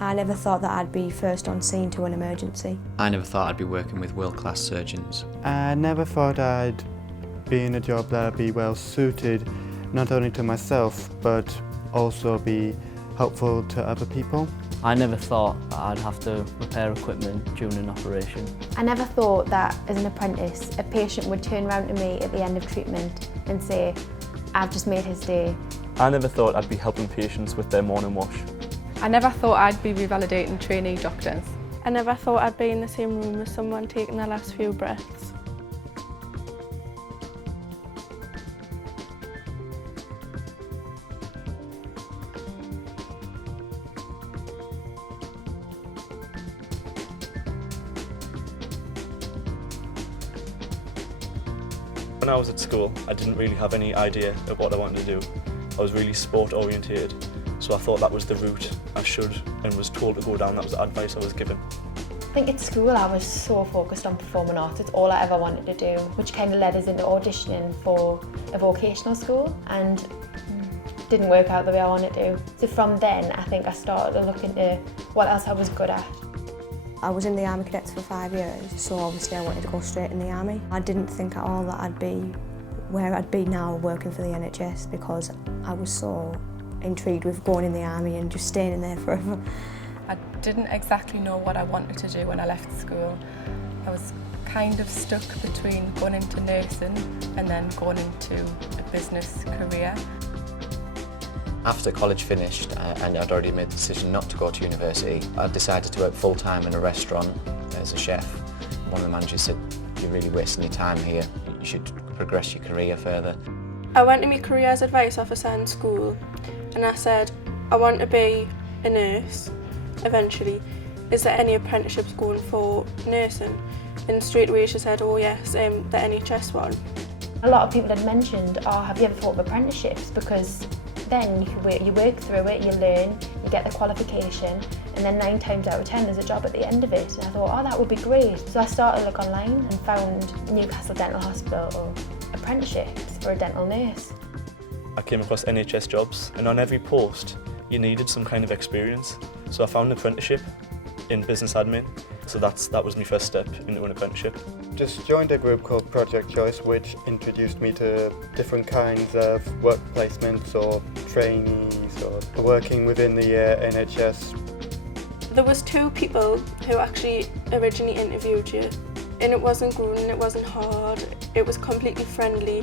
I never thought that I'd be first on scene to an emergency. I never thought I'd be working with world-class surgeons. I never thought I'd be in a job that would be well suited, not only to myself, but also be helpful to other people. I never thought that I'd have to repair equipment during an operation. I never thought that as an apprentice, a patient would turn around to me at the end of treatment and say, "I've just made his day." I never thought I'd be helping patients with their morning wash. I never thought I'd be revalidating trainee doctors. I never thought I'd be in the same room as someone taking their last few breaths. When I was at school, I didn't really have any idea of what I wanted to do. I was really sport oriented, so I thought that was the route I should and was told to go down. That was the advice I was given. I think at school I was so focused on performing arts, it's all I ever wanted to do, which kind of led us into auditioning for a vocational school and didn't work out the way I wanted to. So from then I think I started to look into what else I was good at. I was in the Army Cadets for 5 years, so obviously I wanted to go straight in the Army. I didn't think at all that I'd be where I'd be now working for the NHS because I was so intrigued with going in the Army and just staying in there forever. I didn't exactly know what I wanted to do when I left school. I was kind of stuck between going into nursing and then going into a business career. After college finished and I'd already made the decision not to go to university, I decided to work full-time in a restaurant as a chef. One of the managers said, "You're really wasting your time here, you should progress your career further." I went to my careers advice officer in school and I said, "I want to be a nurse eventually. Is there any apprenticeships going for nursing?" And straight away she said, "Oh yes, the NHS one." A lot of people had mentioned, "Oh, have you ever thought of apprenticeships?" Because then you work through it, you learn, you get the qualification, and then 9 times out of 10 there's a job at the end of it. And I thought, oh, that would be great. So I started to look online and found Newcastle Dental Hospital apprenticeships for a dental nurse. I came across NHS jobs, and on every post you needed some kind of experience. So I found an apprenticeship in business admin. So that was my first step into an apprenticeship. Just joined a group called Project Choice, which introduced me to different kinds of work placements or trainees or working within the NHS. There was 2 people who actually originally interviewed you, and it wasn't grueling, it wasn't hard, it was completely friendly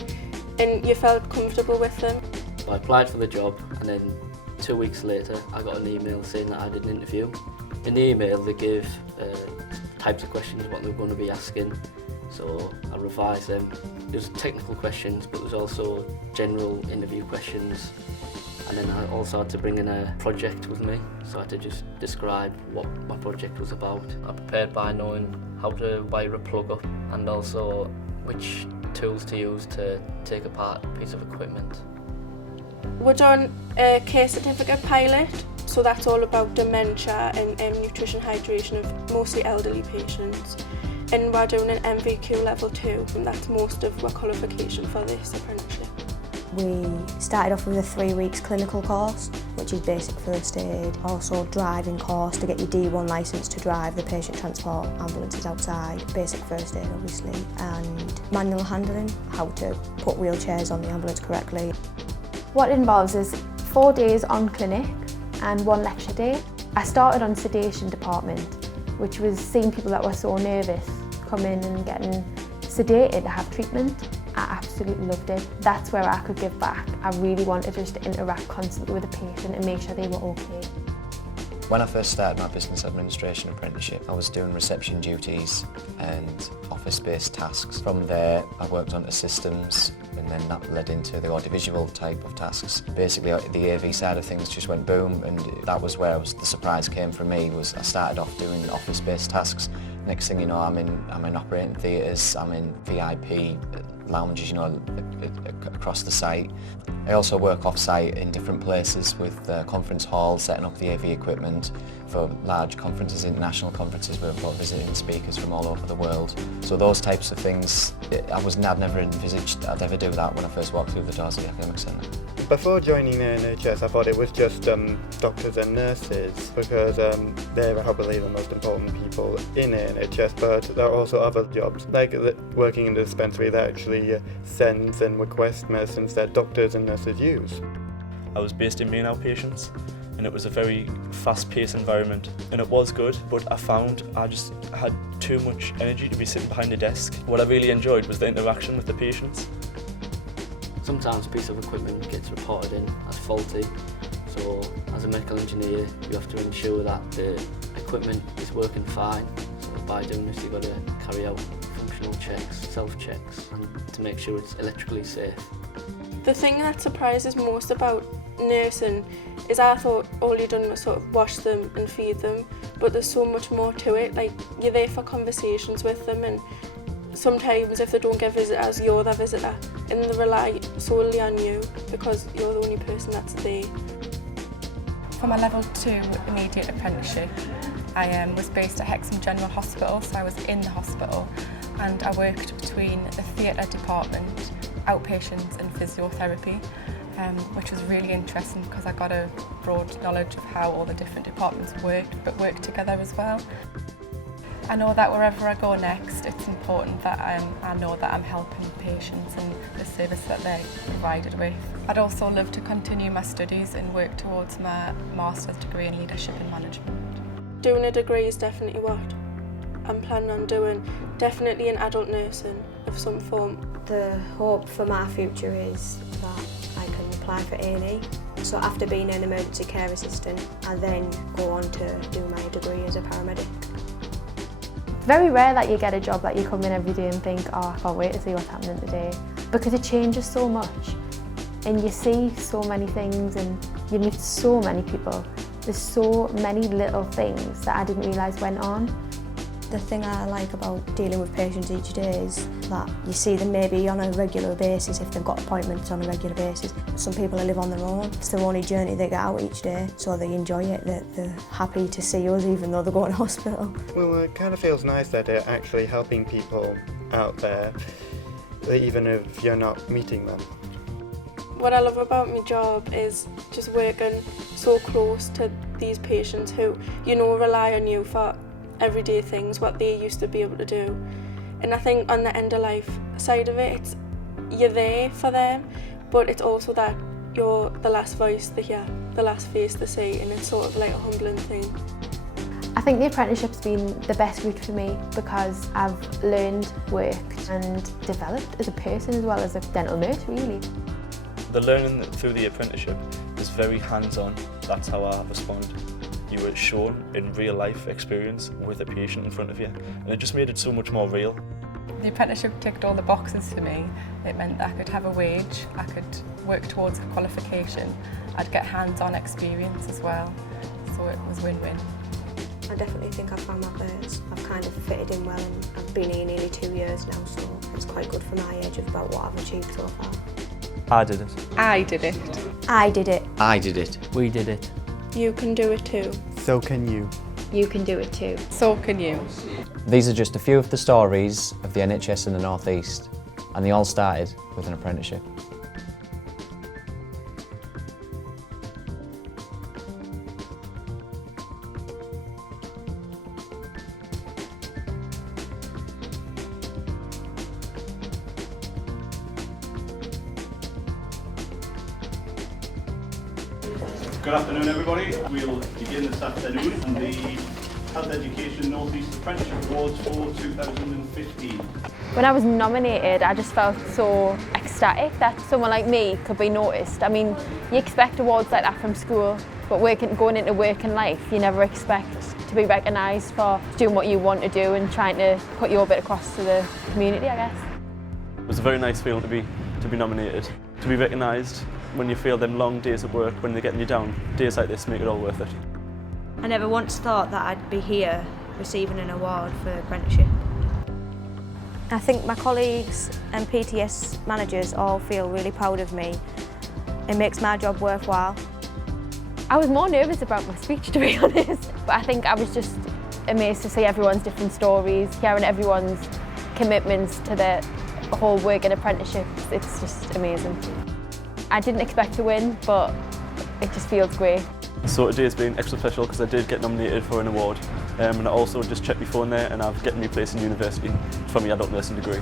and you felt comfortable with them. I applied for the job and then 2 weeks later I got an email saying that I did an interview. In the email they gave types of questions what they were going to be asking, so I revised them. There's technical questions but there's also general interview questions, and then I also had to bring in a project with me, so I had to just describe what my project was about. I prepared by knowing how to wire a plug up and also which tools to use to take apart a piece of equipment. We're done a care certificate pilot, so that's all about dementia and nutrition hydration of mostly elderly patients. And we're doing an MVQ level 2, and that's most of our qualification for this apprenticeship. We started off with a 3 weeks clinical course, which is basic first aid, also driving course to get your D1 licence to drive the patient transport ambulances outside, basic first aid obviously, and manual handling, how to put wheelchairs on the ambulance correctly. What it involves is 4 days on clinic and 1 lecture day. I started on sedation department, which was seeing people that were so nervous come in and getting sedated to have treatment. I absolutely loved it. That's where I could give back. I really wanted just to interact constantly with the patient and make sure they were okay. When I first started my business administration apprenticeship, I was doing reception duties and office-based tasks. From there, I worked onto systems, and then that led into the audiovisual type of tasks. Basically, the AV side of things just went boom, and that was where the surprise came for me. Was I started off doing office-based tasks. Next thing you know, I'm in operating theatres, I'm in VIP. lounges, you know, across the site. I also work off-site in different places with conference halls, setting up the AV equipment for large conferences, international conferences where we've got visiting speakers from all over the world. So those types of things, I'd never envisaged I'd ever do that when I first walked through the doors of the academic centre. Before joining the NHS, I thought it was just doctors and nurses because they're probably the most important people in the NHS, but there are also other jobs, like working in the dispensary that actually sends and requests medicines that doctors and nurses use. I was based in main outpatients and it was a very fast-paced environment, and it was good, but I found I just had too much energy to be sitting behind a desk. What I really enjoyed was the interaction with the patients. Sometimes a piece of equipment gets reported in as faulty, so as a medical engineer you have to ensure that the equipment is working fine. So by doing this you've got to carry out functional checks, self-checks, and to make sure it's electrically safe. The thing that surprises most about nursing is I thought all you done was sort of wash them and feed them, but there's so much more to it. Like, you're there for conversations with them, and sometimes if they don't get visitors, you're their visitor, and they rely solely on you because you're the only person that's there. For my level 2 immediate apprenticeship, I was based at Hexham General Hospital, so I was in the hospital, and I worked between the theatre department, outpatients and physiotherapy, which was really interesting because I got a broad knowledge of how all the different departments worked, but worked together as well. I know that wherever I go next, it's important that I know that I'm helping patients and the service that they're provided with. I'd also love to continue my studies and work towards my master's degree in leadership and management. Doing a degree is definitely what I'm planning on doing, definitely in adult nursing of some form. The hope for my future is that I can apply for A&E. So after being an emergency care assistant, I then go on to do my degree as a paramedic. It's very rare that you get a job that you come in every day and think, oh, I can't wait to see what's happening today, because it changes so much and you see so many things and you meet so many people. There's so many little things that I didn't realise went on. The thing I like about dealing with patients each day is that you see them maybe on a regular basis if they've got appointments on a regular basis. Some people live on their own, it's their only journey they get out each day, so they enjoy it, they're happy to see us even though they're going to hospital. Well, it kind of feels nice that they're actually helping people out there, even if you're not meeting them. What I love about my job is just working so close to these patients who, you know, rely on you for everyday things, what they used to be able to do. And I think on the end of life side of it, it's you're there for them, but it's also that you're the last voice they hear, the last face they see, and it's sort of like a humbling thing. I think the apprenticeship's been the best route for me because I've learned, worked and developed as a person as well as a dental nurse, really. The learning through the apprenticeship is very hands-on. That's how I respond. You were shown in real life experience with a patient in front of you, and it just made it so much more real. The apprenticeship ticked all the boxes for me. It meant that I could have a wage, I could work towards a qualification, I'd get hands-on experience as well, so it was win-win. I definitely think I've found my place. I've kind of fitted in well and I've been here nearly 2 years now, so it's quite good for my age of about what I've achieved so far. I did it. I did it. I did it. I did it. We did it. You can do it too. So can you. You can do it too. So can you. These are just a few of the stories of the NHS in the North East, and they all started with an apprenticeship. Good afternoon, everybody. We'll begin this afternoon on the Health Education North East Apprenticeship Awards for 2015. When I was nominated, I just felt so ecstatic that someone like me could be noticed. I mean, you expect awards like that from school, but going into working life, you never expect to be recognised for doing what you want to do and trying to put your bit across to the community, I guess. It was a very nice feeling to be nominated, to be recognised. When you feel them long days at work, when they're getting you down, days like this make it all worth it. I never once thought that I'd be here receiving an award for apprenticeship. I think my colleagues and PTS managers all feel really proud of me. It makes my job worthwhile. I was more nervous about my speech, to be honest, but I think I was just amazed to see everyone's different stories, hearing everyone's commitments to the whole work and apprenticeship. It's just amazing. I didn't expect to win, but it just feels great. So today's been extra special because I did get nominated for an award, and I also just checked my phone there and I've gotten my place in university for my adult nursing degree.